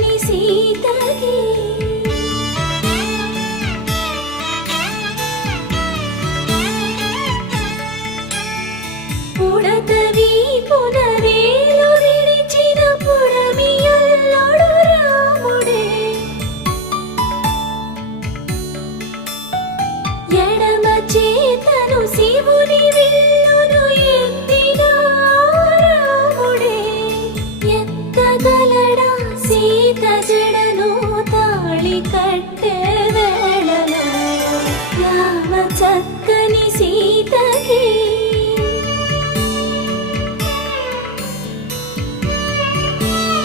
నీ సీతకి పుడతవి పునవేలు విడిచిన పుడమియల్లుడు రాముడే ఎడమ చేతను శివుని విల్లును ఎత్తిన రాముడే ఎత్తగలడా